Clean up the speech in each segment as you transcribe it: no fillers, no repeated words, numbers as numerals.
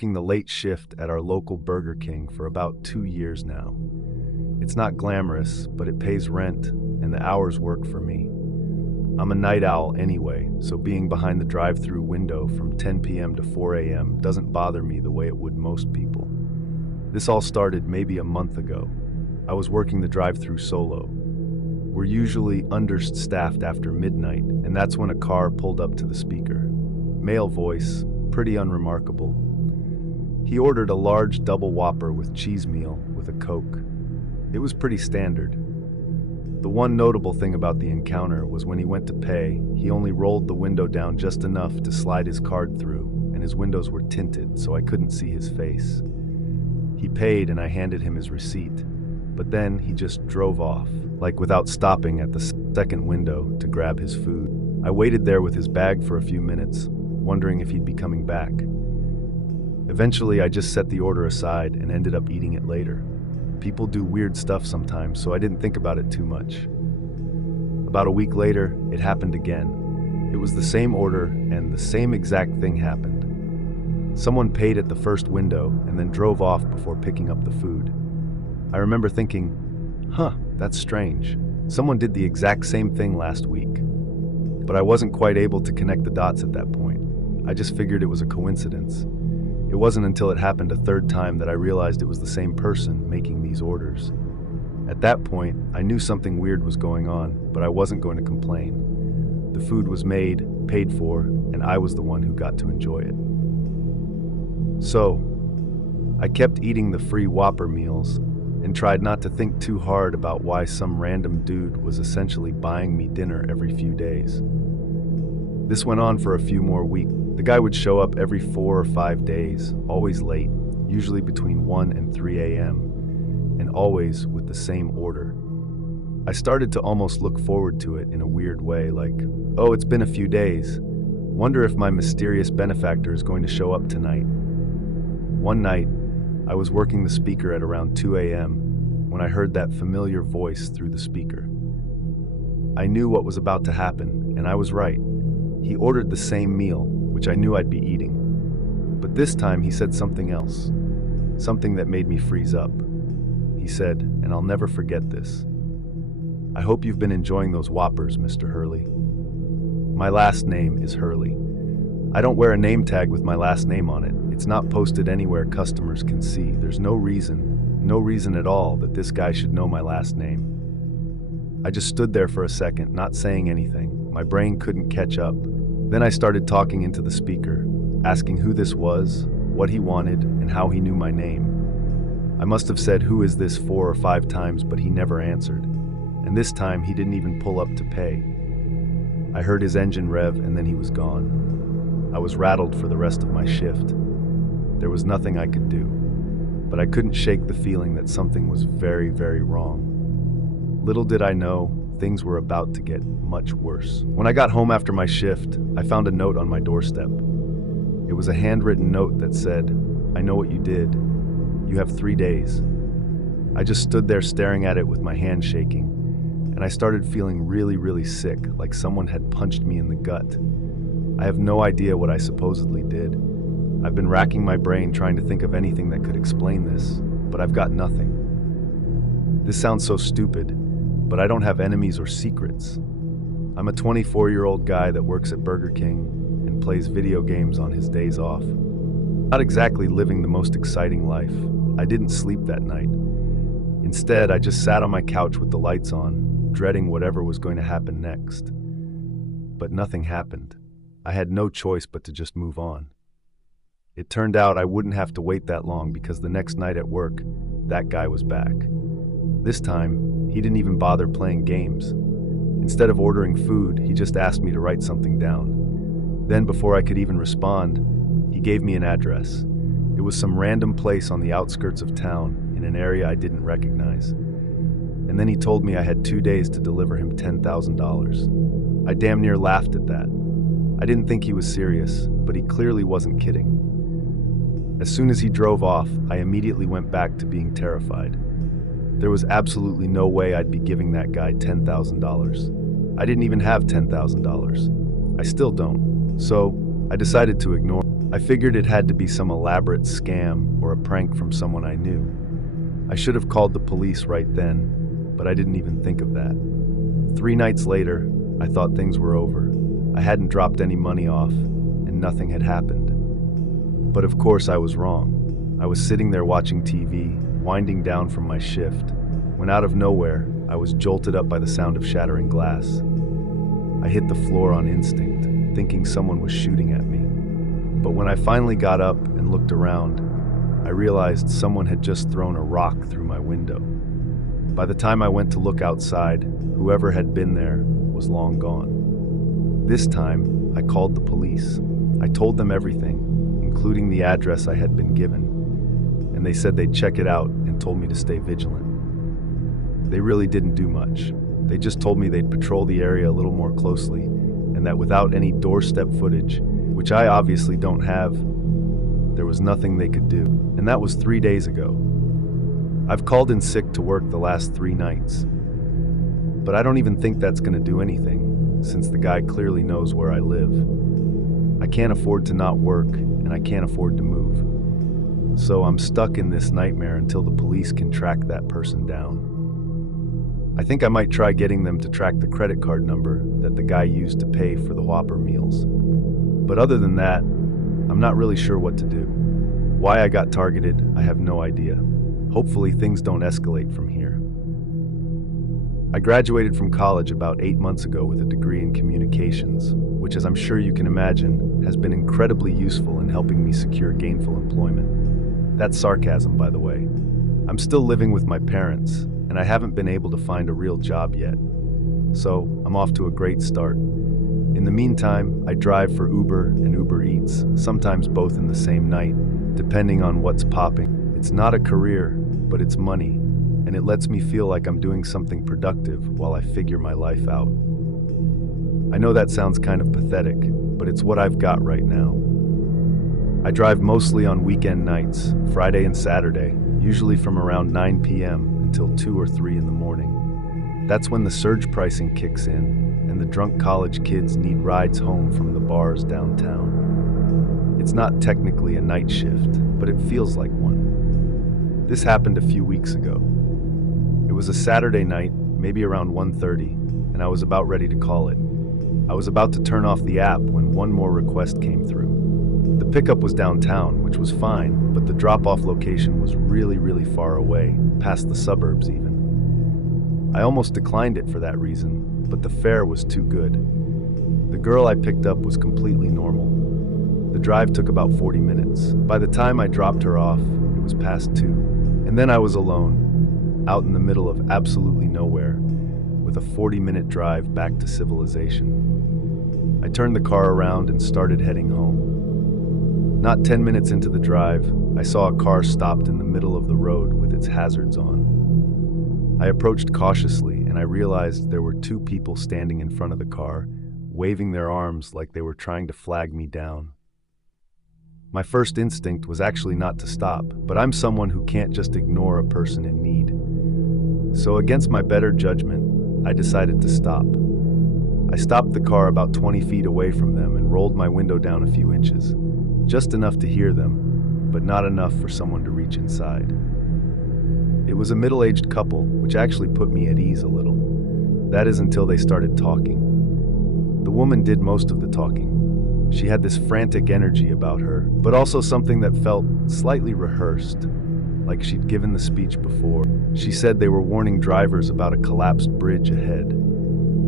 working the late shift at our local Burger King for about 2 years now. It's not glamorous, but it pays rent, and the hours work for me. I'm a night owl anyway, so being behind the drive-thru window from 10 p.m. to 4 a.m. doesn't bother me the way it would most people. This all started maybe a month ago. I was working the drive-thru solo. We're usually understaffed after midnight, and that's when a car pulled up to the speaker. Male voice, pretty unremarkable. He ordered a large double Whopper with cheese meal with a Coke. It was pretty standard. The one notable thing about the encounter was when he went to pay, he only rolled the window down just enough to slide his card through, and his windows were tinted so I couldn't see his face. He paid and I handed him his receipt, but then he just drove off, like without stopping at the second window to grab his food. I waited there with his bag for a few minutes, wondering if he'd be coming back. Eventually, I just set the order aside and ended up eating it later. People do weird stuff sometimes, so I didn't think about it too much. About a week later, it happened again. It was the same order, and the same exact thing happened. Someone paid at the first window and then drove off before picking up the food. I remember thinking, that's strange. Someone did the exact same thing last week. But I wasn't quite able to connect the dots at that point. I just figured it was a coincidence. It wasn't until it happened a third time that I realized it was the same person making these orders. At that point, I knew something weird was going on, but I wasn't going to complain. The food was made, paid for, and I was the one who got to enjoy it. So, I kept eating the free Whopper meals and tried not to think too hard about why some random dude was essentially buying me dinner every few days. This went on for a few more weeks. The guy would show up every 4 or 5 days, always late, usually between 1 and 3 a.m., and always with the same order. I started to almost look forward to it in a weird way, like, oh, it's been a few days. Wonder if my mysterious benefactor is going to show up tonight. One night, I was working the speaker at around 2 a.m. when I heard that familiar voice through the speaker. I knew what was about to happen, and I was right. He ordered the same meal, which I knew I'd be eating. But this time he said something else, something that made me freeze up. He said, and I'll never forget this, "I hope you've been enjoying those Whoppers, Mr. Hurley." My last name is Hurley. I don't wear a name tag with my last name on it. It's not posted anywhere customers can see. There's no reason at all that this guy should know my last name. I just stood there for a second, not saying anything. My brain couldn't catch up. Then I started talking into the speaker, asking who this was, what he wanted, and how he knew my name. I must have said, "Who is this?" 4 or 5 times, but he never answered. And this time, he didn't even pull up to pay. I heard his engine rev, and then he was gone. I was rattled for the rest of my shift. There was nothing I could do, but I couldn't shake the feeling that something was very, very wrong. Little did I know, things were about to get much worse. When I got home after my shift, I found a note on my doorstep. It was a handwritten note that said, "I know what you did. You have 3 days." I just stood there staring at it with my hand shaking, and I started feeling really, really sick, like someone had punched me in the gut. I have no idea what I supposedly did. I've been racking my brain trying to think of anything that could explain this, but I've got nothing. This sounds so stupid, but I don't have enemies or secrets. I'm a 24-year-old guy that works at Burger King and plays video games on his days off. Not exactly living the most exciting life. I didn't sleep that night. Instead, I just sat on my couch with the lights on, dreading whatever was going to happen next. But nothing happened. I had no choice but to just move on. It turned out I wouldn't have to wait that long because the next night at work, that guy was back. This time, he didn't even bother playing games. Instead of ordering food, he just asked me to write something down. Then, before I could even respond, he gave me an address. It was some random place on the outskirts of town in an area I didn't recognize. And then he told me I had 2 days to deliver him $10,000. I damn near laughed at that. I didn't think he was serious, but he clearly wasn't kidding. As soon as he drove off, I immediately went back to being terrified. There was absolutely no way I'd be giving that guy $10,000. I didn't even have $10,000. I still don't. So, I decided to ignore him. I figured it had to be some elaborate scam or a prank from someone I knew. I should have called the police right then, but I didn't even think of that. 3 nights later, I thought things were over. I hadn't dropped any money off, and nothing had happened. But of course I was wrong. I was sitting there watching TV, winding down from my shift, when out of nowhere, I was jolted up by the sound of shattering glass. I hit the floor on instinct, thinking someone was shooting at me. But when I finally got up and looked around, I realized someone had just thrown a rock through my window. By the time I went to look outside, whoever had been there was long gone. This time, I called the police. I told them everything, including the address I had been given, and they said they'd check it out and told me to stay vigilant. They really didn't do much. They just told me they'd patrol the area a little more closely, and that without any doorstep footage, which I obviously don't have, there was nothing they could do. And that was 3 days ago. I've called in sick to work the last 3 nights. But I don't even think that's going to do anything, since the guy clearly knows where I live. I can't afford to not work, and I can't afford to move. So I'm stuck in this nightmare until the police can track that person down. I think I might try getting them to track the credit card number that the guy used to pay for the Whopper meals. But other than that, I'm not really sure what to do. Why I got targeted, I have no idea. Hopefully things don't escalate from here. I graduated from college about 8 months ago with a degree in communications, which, as I'm sure you can imagine, has been incredibly useful in helping me secure gainful employment. That's sarcasm, by the way. I'm still living with my parents, and I haven't been able to find a real job yet. So I'm off to a great start. In the meantime, I drive for Uber and Uber Eats, sometimes both in the same night, depending on what's popping. It's not a career, but it's money, and it lets me feel like I'm doing something productive while I figure my life out. I know that sounds kind of pathetic, but it's what I've got right now. I drive mostly on weekend nights, Friday and Saturday, usually from around 9 p.m. until 2 or 3 in the morning. That's when the surge pricing kicks in, and the drunk college kids need rides home from the bars downtown. It's not technically a night shift, but it feels like one. This happened a few weeks ago. It was a Saturday night, maybe around 1:30, and I was about ready to call it. I was about to turn off the app when one more request came through. The pickup was downtown, which was fine, but the drop-off location was really far away, past the suburbs even. I almost declined it for that reason, but the fare was too good. The girl I picked up was completely normal. The drive took about 40 minutes. By the time I dropped her off, it was past 2. And then I was alone, out in the middle of absolutely nowhere, with a 40-minute drive back to civilization. I turned the car around and started heading home. Not 10 minutes into the drive, I saw a car stopped in the middle of the road with its hazards on. I approached cautiously, and I realized there were 2 people standing in front of the car, waving their arms like they were trying to flag me down. My first instinct was actually not to stop, but I'm someone who can't just ignore a person in need. So against my better judgment, I decided to stop. I stopped the car about 20 feet away from them and rolled my window down a few inches, just enough to hear them, but not enough for someone to reach inside. It was a middle-aged couple, which actually put me at ease a little. That is until they started talking. The woman did most of the talking. She had this frantic energy about her, but also something that felt slightly rehearsed, like she'd given the speech before. She said they were warning drivers about a collapsed bridge ahead.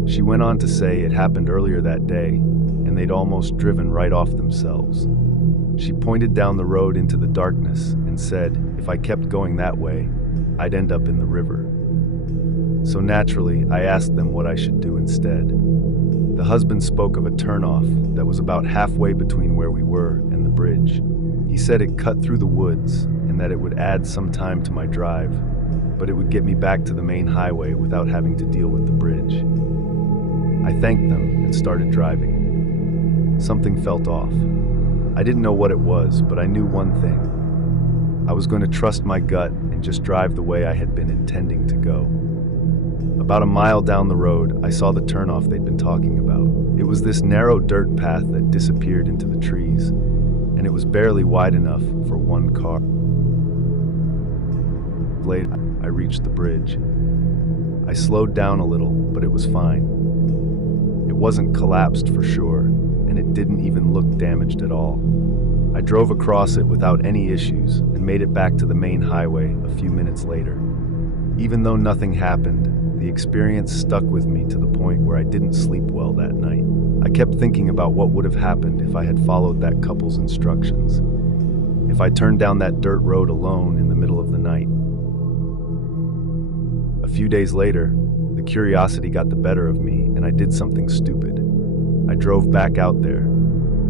She went on to say it happened earlier that day, and they'd almost driven right off themselves. She pointed down the road into the darkness and said if I kept going that way, I'd end up in the river. So naturally, I asked them what I should do instead. The husband spoke of a turnoff that was about halfway between where we were and the bridge. He said it cut through the woods and that it would add some time to my drive, but it would get me back to the main highway without having to deal with the bridge. I thanked them and started driving. Something felt off. I didn't know what it was, but I knew one thing. I was going to trust my gut and just drive the way I had been intending to go. About a mile down the road, I saw the turnoff they'd been talking about. It was this narrow dirt path that disappeared into the trees, and and it was barely wide enough for one car. Later, I reached the bridge. I slowed down a little, but it was fine. It wasn't collapsed for sure, and it didn't even look damaged at all. I drove across it without any issues and made it back to the main highway a few minutes later. Even though nothing happened, the experience stuck with me to the point where I didn't sleep well that night. I kept thinking about what would have happened if I had followed that couple's instructions. If I turned down that dirt road alone in the middle of the night. A few days later, the curiosity got the better of me and I did something stupid. I drove back out there.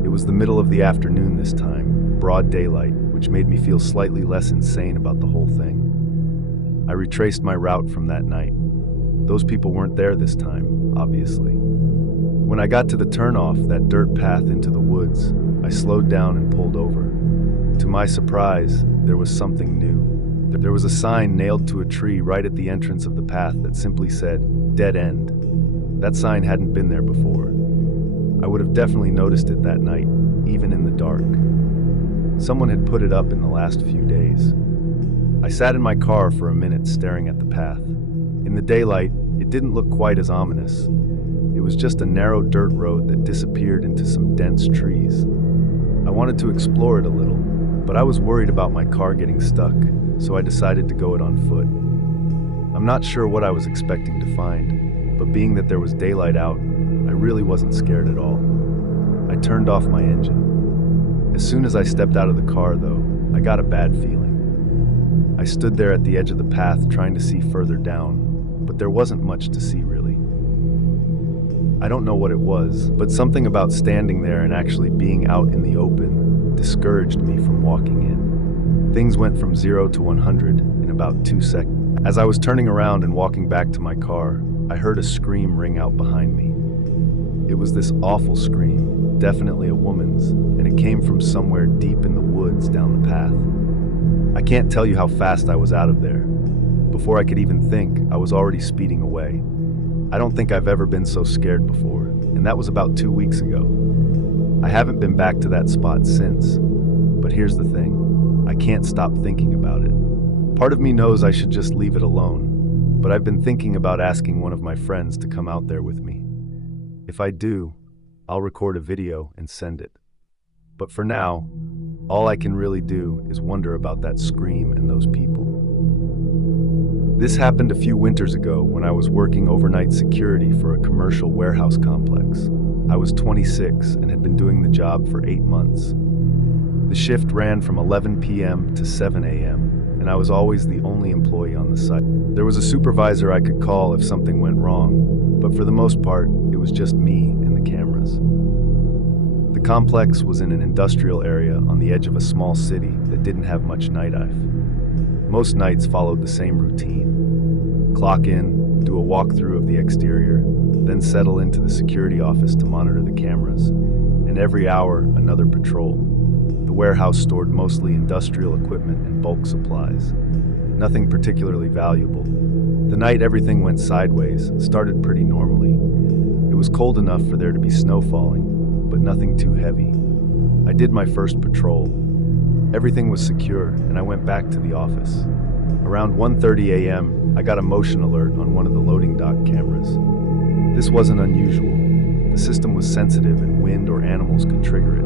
It was the middle of the afternoon this time, broad daylight, which made me feel slightly less insane about the whole thing. I retraced my route from that night. Those people weren't there this time, obviously. When I got to the turnoff, that dirt path into the woods, I slowed down and pulled over. To my surprise, there was something new. There was a sign nailed to a tree right at the entrance of the path that simply said, "Dead End." That sign hadn't been there before. I would have definitely noticed it that night, even in the dark. Someone had put it up in the last few days. I sat in my car for a minute staring at the path. In the daylight, it didn't look quite as ominous. It was just a narrow dirt road that disappeared into some dense trees. I wanted to explore it a little, but I was worried about my car getting stuck, so I decided to go it on foot. I'm not sure what I was expecting to find, but being that there was daylight out, I really wasn't scared at all. I turned off my engine. As soon as I stepped out of the car, though, I got a bad feeling. I stood there at the edge of the path trying to see further down, but there wasn't much to see really. I don't know what it was, but something about standing there and actually being out in the open discouraged me from walking in. Things went from 0 to 100 in about 2 seconds. As I was turning around and walking back to my car, I heard a scream ring out behind me. It was this awful scream, definitely a woman's, and it came from somewhere deep in the woods down the path. I can't tell you how fast I was out of there. Before I could even think, I was already speeding away. I don't think I've ever been so scared before, and that was about 2 weeks ago. I haven't been back to that spot since, but here's the thing, I can't stop thinking about it. Part of me knows I should just leave it alone, but I've been thinking about asking one of my friends to come out there with me. If I do, I'll record a video and send it. But for now, all I can really do is wonder about that scream and those people. This happened a few winters ago when I was working overnight security for a commercial warehouse complex. I was 26 and had been doing the job for 8 months. The shift ran from 11 p.m. to 7 a.m., and I was always the only employee on the site. There was a supervisor I could call if something went wrong, but for the most part, it was just me and the cameras. The complex was in an industrial area on the edge of a small city that didn't have much nightlife. Most nights followed the same routine. Clock in, do a walkthrough of the exterior, then settle into the security office to monitor the cameras, and every hour, another patrol. The warehouse stored mostly industrial equipment and bulk supplies. Nothing particularly valuable. The night everything went sideways started pretty normally. It was cold enough for there to be snow falling, but nothing too heavy. I did my first patrol. Everything was secure, and I went back to the office. Around 1:30 a.m., I got a motion alert on one of the loading dock cameras. This wasn't unusual. The system was sensitive and wind or animals could trigger it.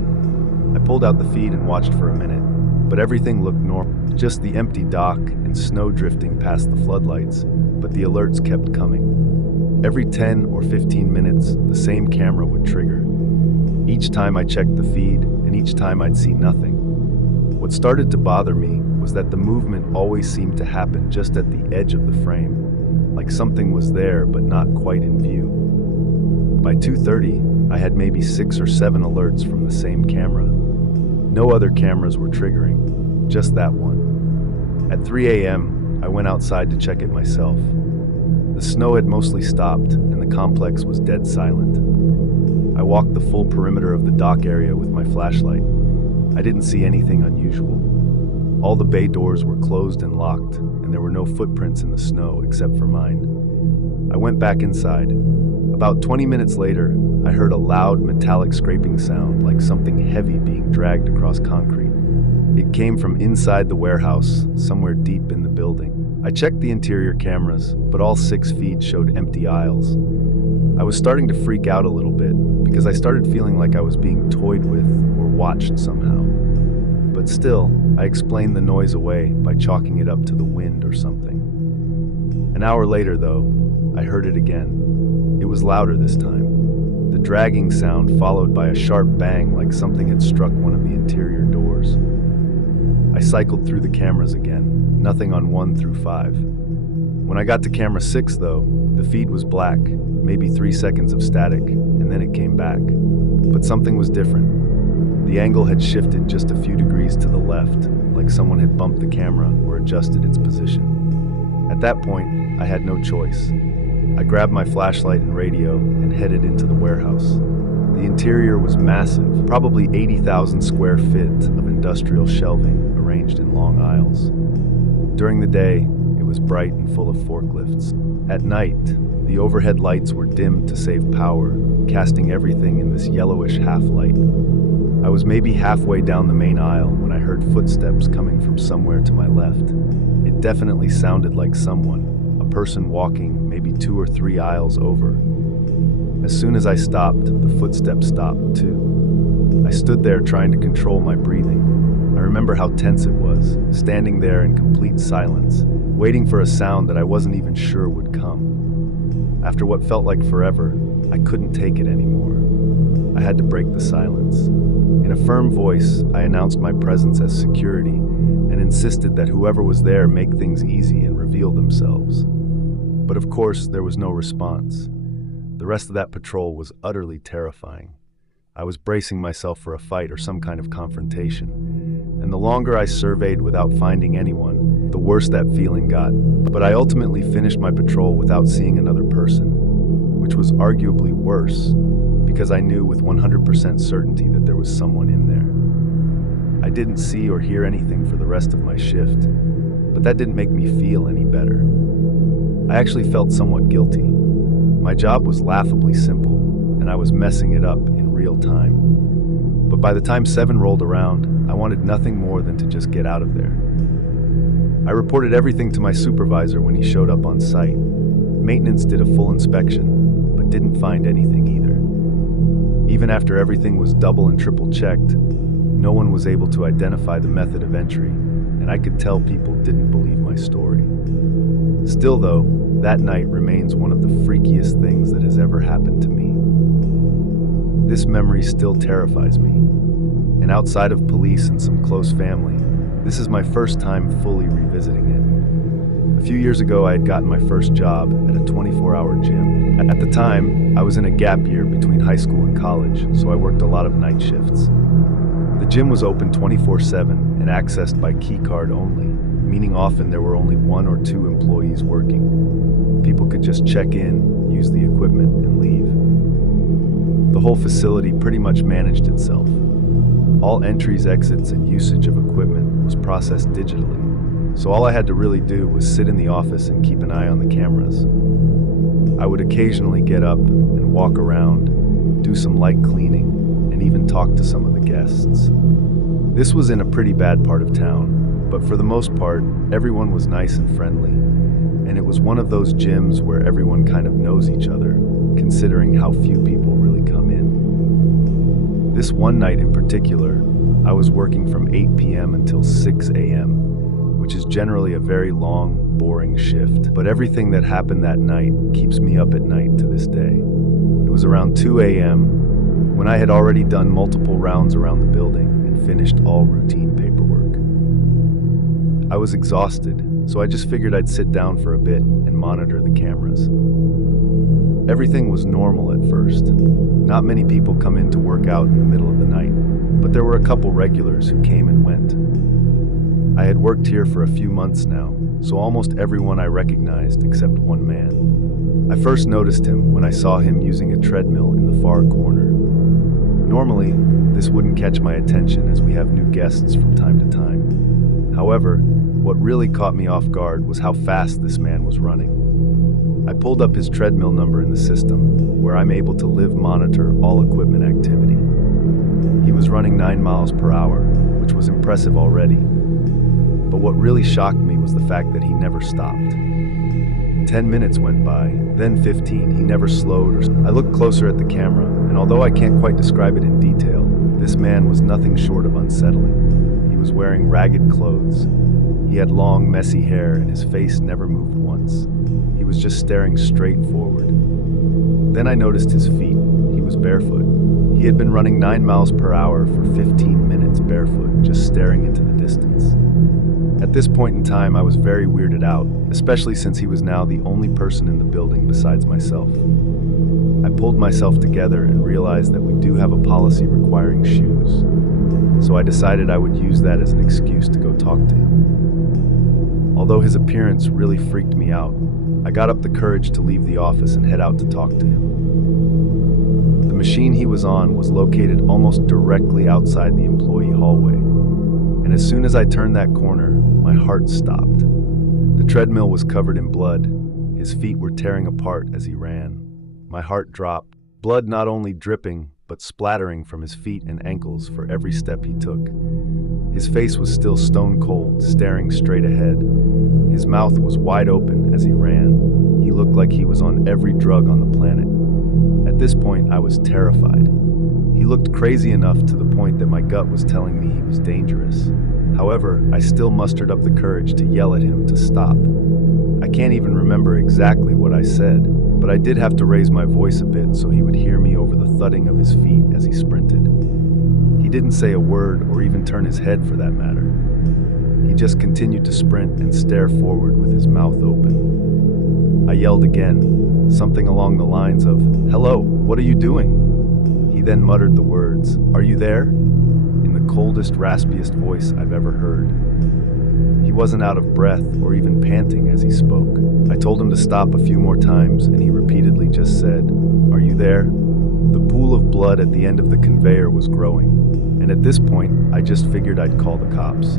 I pulled out the feed and watched for a minute, but everything looked normal. Just the empty dock and snow drifting past the floodlights, but the alerts kept coming. Every 10 or 15 minutes, the same camera would trigger. Each time I checked the feed, and each time I'd see nothing. What started to bother me was that the movement always seemed to happen just at the edge of the frame, like something was there but not quite in view. By 2:30, I had maybe 6 or 7 alerts from the same camera. No other cameras were triggering, just that one. At 3 a.m., I went outside to check it myself. The snow had mostly stopped, and the complex was dead silent. I walked the full perimeter of the dock area with my flashlight. I didn't see anything unusual. All the bay doors were closed and locked, and there were no footprints in the snow except for mine. I went back inside. About 20 minutes later, I heard a loud metallic scraping sound like something heavy being dragged across concrete. It came from inside the warehouse, somewhere deep in the building. I checked the interior cameras, but all 6 feeds showed empty aisles. I was starting to freak out a little bit because I started feeling like I was being toyed with or watched somehow. But still, I explained the noise away by chalking it up to the wind or something. An hour later, though, I heard it again. It was louder this time. The dragging sound followed by a sharp bang like something had struck one of the interior doors. I cycled through the cameras again, nothing on 1 through 5. When I got to camera 6, though, the feed was black, maybe 3 seconds of static, and then it came back. But something was different. The angle had shifted just a few degrees to the left, like someone had bumped the camera or adjusted its position. At that point, I had no choice. I grabbed my flashlight and radio and headed into the warehouse. The interior was massive, probably 80,000 square feet of industrial shelving arranged in long aisles. During the day, it was bright and full of forklifts. At night, the overhead lights were dimmed to save power, casting everything in this yellowish half-light. I was maybe halfway down the main aisle when I heard footsteps coming from somewhere to my left. It definitely sounded like someone, a person walking maybe 2 or 3 aisles over. As soon as I stopped, the footsteps stopped too. I stood there trying to control my breathing. I remember how tense it was, standing there in complete silence, waiting for a sound that I wasn't even sure would come. After what felt like forever, I couldn't take it anymore. I had to break the silence. In a firm voice, I announced my presence as security and insisted that whoever was there make things easy and reveal themselves. But of course, there was no response. The rest of that patrol was utterly terrifying. I was bracing myself for a fight or some kind of confrontation, and the longer I surveyed without finding anyone, the worse that feeling got. But I ultimately finished my patrol without seeing another person, which was arguably worse, because I knew with 100% certainty that there was someone in there. I didn't see or hear anything for the rest of my shift, but that didn't make me feel any better. I actually felt somewhat guilty. My job was laughably simple, and I was messing it up in real time. But by the time 7 rolled around, I wanted nothing more than to just get out of there. I reported everything to my supervisor when he showed up on site. Maintenance did a full inspection, but didn't find anything either. Even after everything was double and triple checked, no one was able to identify the method of entry, and I could tell people didn't believe my story. Still though, that night remains one of the freakiest things that has ever happened to me. This memory still terrifies me, and outside of police and some close family, this is my first time fully revisiting it. A few years ago, I had gotten my first job at a 24-hour gym. At the time, I was in a gap year between high school and college, so I worked a lot of night shifts. The gym was open 24/7 and accessed by key card only, meaning often there were only 1 or 2 employees working. People could just check in, use the equipment, and leave. The whole facility pretty much managed itself. All entries, exits, and usage of equipment was processed digitally, so all I had to really do was sit in the office and keep an eye on the cameras. I would occasionally get up and walk around, do some light cleaning, and even talk to some of the guests. This was in a pretty bad part of town, but for the most part, everyone was nice and friendly, and it was one of those gyms where everyone kind of knows each other, considering how few people really come in. This one night in particular, I was working from 8 p.m. until 6 a.m., which is generally a very long, boring shift, but everything that happened that night keeps me up at night to this day. It was around 2 a.m. when I had already done multiple rounds around the building and finished all routine paperwork. I was exhausted, so I just figured I'd sit down for a bit and monitor the cameras. Everything was normal at first. Not many people come in to work out in the middle of the night, but there were a couple regulars who came and went. I had worked here for a few months now, so almost everyone I recognized except one man. I first noticed him when I saw him using a treadmill in the far corner. Normally, this wouldn't catch my attention as we have new guests from time to time. However, what really caught me off guard was how fast this man was running. I pulled up his treadmill number in the system, where I'm able to live monitor all equipment activity. He was running 9 miles per hour, which was impressive already. But what really shocked me was the fact that he never stopped. 10 minutes went by, then 15. He never slowed. I looked closer at the camera, and although I can't quite describe it in detail, this man was nothing short of unsettling. He was wearing ragged clothes. He had long, messy hair, and his face never moved once. He was just staring straight forward. Then I noticed his feet. He was barefoot. He had been running 9 miles per hour for 15 minutes barefoot, just staring into the distance. At this point in time, I was very weirded out, especially since he was now the only person in the building besides myself. I pulled myself together and realized that we do have a policy requiring shoes, so I decided I would use that as an excuse to go talk to him. Although his appearance really freaked me out, I got up the courage to leave the office and head out to talk to him. The machine he was on was located almost directly outside the employee hallway, and as soon as I turned that corner, my heart stopped. The treadmill was covered in blood. His feet were tearing apart as he ran. My heart dropped, blood not only dripping, but splattering from his feet and ankles for every step he took. His face was still stone cold, staring straight ahead. His mouth was wide open as he ran. He looked like he was on every drug on the planet. At this point, I was terrified. He looked crazy enough to the point that my gut was telling me he was dangerous. However, I still mustered up the courage to yell at him to stop. I can't even remember exactly what I said, but I did have to raise my voice a bit so he would hear me over the thudding of his feet as he sprinted. He didn't say a word or even turn his head for that matter. He just continued to sprint and stare forward with his mouth open. I yelled again, something along the lines of, "Hello, what are you doing?" He then muttered the words, "Are you there?" in the coldest, raspiest voice I've ever heard. He wasn't out of breath or even panting as he spoke. I told him to stop a few more times, and he repeatedly just said, "Are you there?" The pool of blood at the end of the conveyor was growing, and at this point, I just figured I'd call the cops.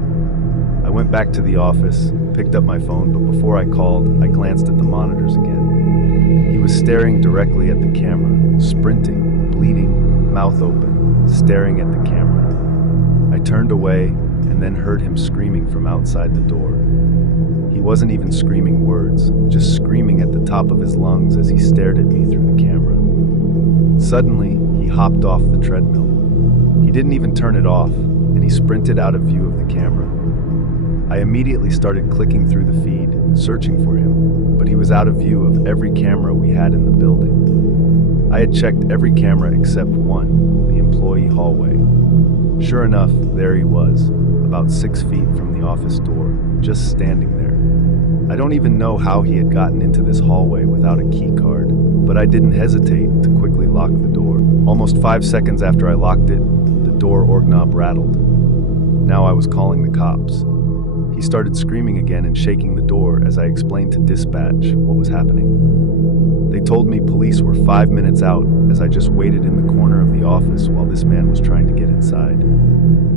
I went back to the office, picked up my phone, but before I called, I glanced at the monitors again. He was staring directly at the camera, sprinting, bleeding, mouth open, staring at the camera. I turned away and then heard him screaming from outside the door. He wasn't even screaming words, just screaming at the top of his lungs as he stared at me through the camera. Suddenly, he hopped off the treadmill. He didn't even turn it off, and he sprinted out of view of the camera. I immediately started clicking through the feed, searching for him, but he was out of view of every camera we had in the building. I had checked every camera except one, the employee hallway. Sure enough, there he was, about 6 feet from the office door, just standing there. I don't even know how he had gotten into this hallway without a key card, but I didn't hesitate to quickly lock the door. Almost 5 seconds after I locked it, the door knob rattled. Now I was calling the cops. He started screaming again and shaking the door as I explained to dispatch what was happening. They told me police were 5 minutes out as I just waited in the corner of the office while this man was trying to get inside.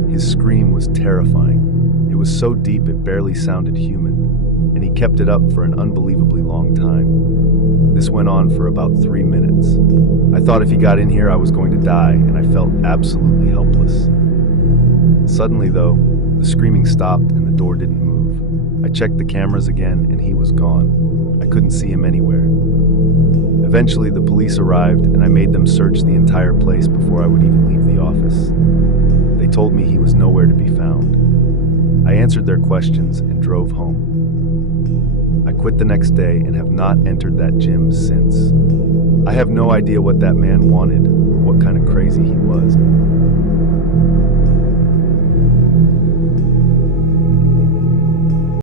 His scream was terrifying. It was so deep it barely sounded human, and he kept it up for an unbelievably long time. This went on for about 3 minutes. I thought if he got in here I was going to die, and I felt absolutely helpless. Suddenly, though, the screaming stopped and the door didn't move. I checked the cameras again and he was gone. I couldn't see him anywhere. Eventually, the police arrived and I made them search the entire place before I would even leave the office. They told me he was nowhere to be found. I answered their questions and drove home. I quit the next day and have not entered that gym since. I have no idea what that man wanted or what kind of crazy he was.